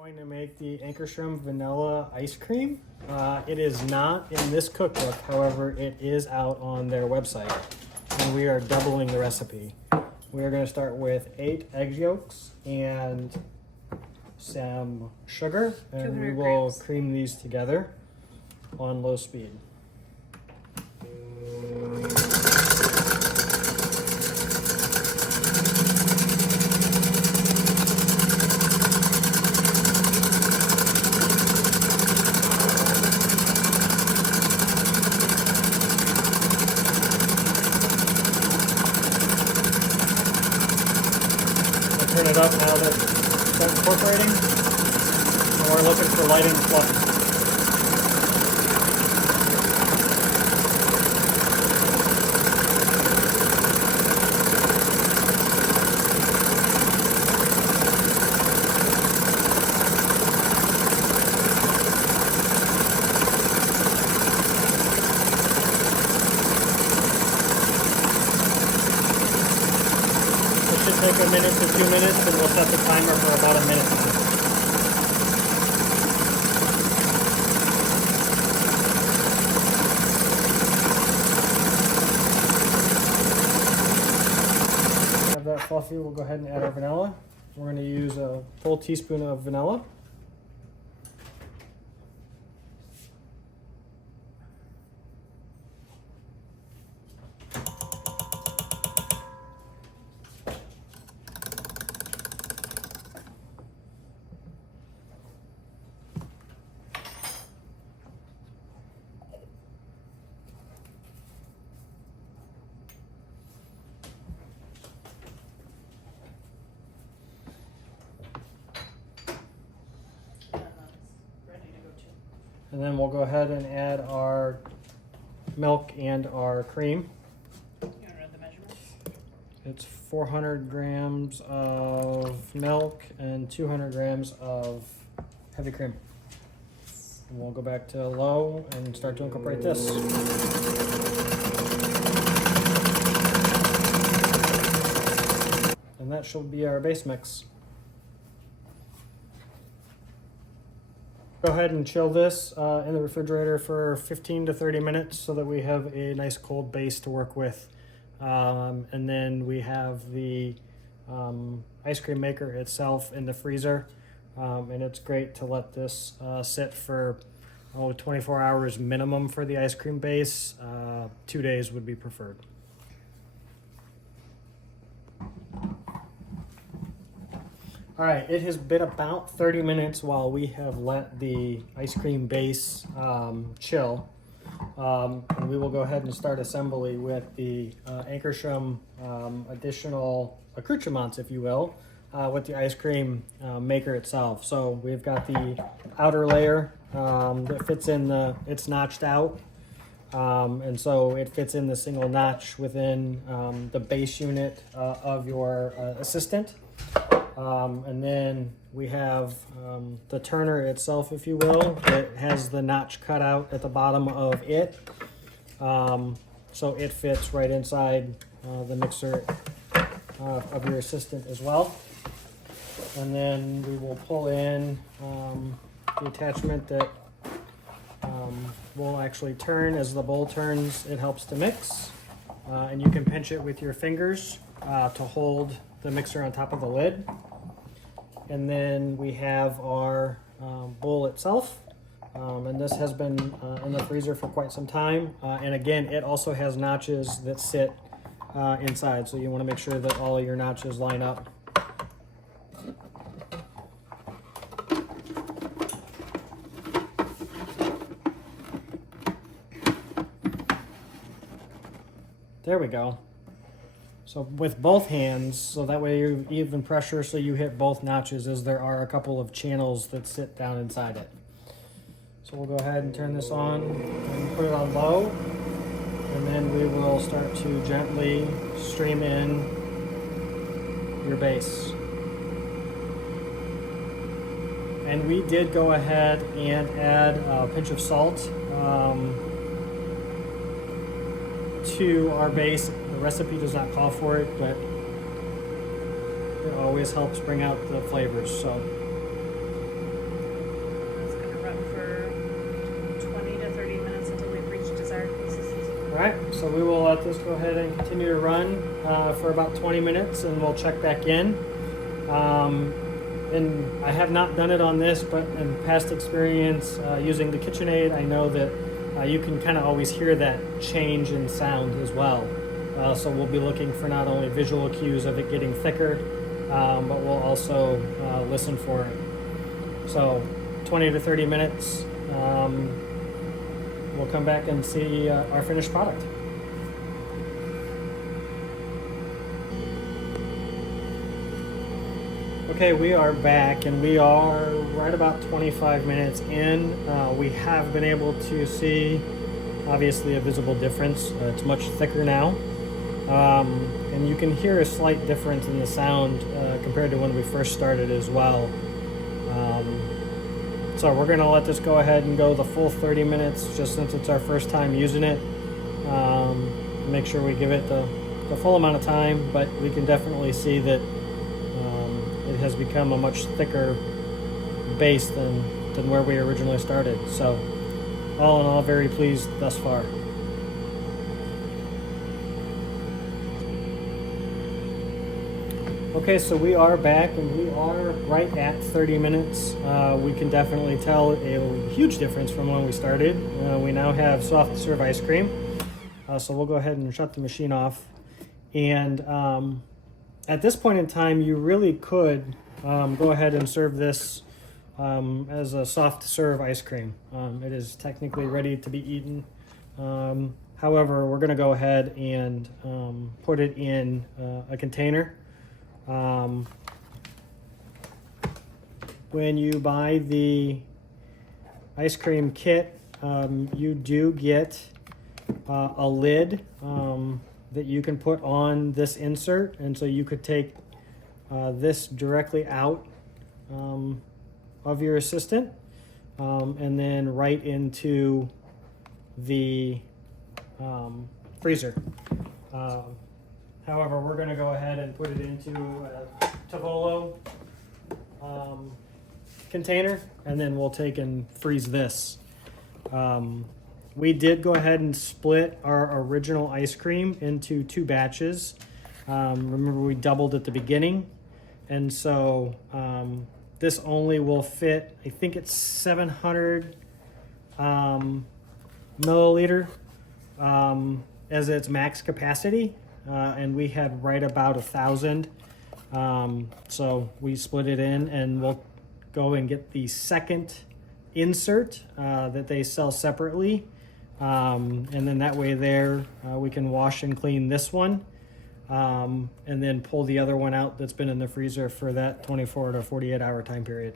going to make the Ankarsrum Vanilla Ice Cream. It is not in this cookbook, however, it is out on their website, and we are doubling the recipe. We are going to start with 8 egg yolks and some sugar, and we will cream these together on low speed. Turn it up now that it's done incorporating, and we're looking for light and fluffy. Take a minute to 2 minutes, and we'll set the timer for about a minute. Have that fluffy, we'll go ahead and add our vanilla. We're going to use a full teaspoon of vanilla. And then we'll go ahead and add our milk and our cream. You want to know the measurements? It's 400 grams of milk and 200 grams of heavy cream. And we'll go back to low and start to incorporate this. And that should be our base mix. Go ahead and chill this in the refrigerator for 15 to 30 minutes so that we have a nice cold base to work with. And then we have the ice cream maker itself in the freezer. And it's great to let this sit for 24 hours minimum for the ice cream base. 2 days would be preferred. All right, it has been about 30 minutes while we have let the ice cream base chill. And we will go ahead and start assembly with the Ankarsrum additional accoutrements, if you will, with the ice cream maker itself. So we've got the outer layer that fits in it's notched out. And so it fits in the single notch within the base unit of your assistant. And then we have the turner itself, if you will. It has the notch cut out at the bottom of it. So it fits right inside the mixer of your assistant as well. And then we will pull in the attachment that will actually turn as the bowl turns. It helps to mix. And you can pinch it with your fingers to hold the mixer on top of the lid. And then we have our bowl itself, and this has been in the freezer for quite some time. And again, it also has notches that sit inside, so you want to make sure that all of your notches line up. There we go. So with both hands, so that way you even pressure so you hit both notches, as there are a couple of channels that sit down inside it. So we'll go ahead and turn this on and put it on low, and then we will start to gently stream in your base. And we did go ahead and add a pinch of salt to our base. The recipe does not call for it, but it always helps bring out the flavors. So right, so we will let this go ahead and continue to run for about 20 minutes and we'll check back in. And I have not done it on this, but in past experience using the KitchenAid, I know that you can kind of always hear that change in sound as well. So we'll be looking for not only visual cues of it getting thicker, but we'll also listen for it. So 20 to 30 minutes, we'll come back and see our finished product. Okay, we are back and we are right about 25 minutes in. We have been able to see obviously a visible difference. It's much thicker now. And you can hear a slight difference in the sound compared to when we first started as well. So we're gonna let this go ahead and go the full 30 minutes just since it's our first time using it. Make sure we give it the full amount of time, but we can definitely see that it has become a much thicker base than where we originally started. So all in all, very pleased thus far. Okay, so we are back and we are right at 30 minutes. We can definitely tell a huge difference from when we started. We now have soft serve ice cream. So we'll go ahead and shut the machine off. And at this point in time, you really could go ahead and serve this as a soft serve ice cream. It is technically ready to be eaten. However, we're going to go ahead and put it in a container. When you buy the ice cream kit, you do get a lid that you can put on this insert, and so you could take this directly out of your assistant and then right into the freezer. However, we're going to go ahead and put it into a Tavolo container, and then we'll take and freeze this. We did go ahead and split our original ice cream into 2 batches. Remember, we doubled at the beginning, and so this only will fit, I think it's 700 milliliter as its max capacity. And we had right about 1,000. So we split it in, and we'll go and get the second insert that they sell separately. And then that way there, we can wash and clean this one, and then pull the other one out that's been in the freezer for that 24 to 48 hour time period.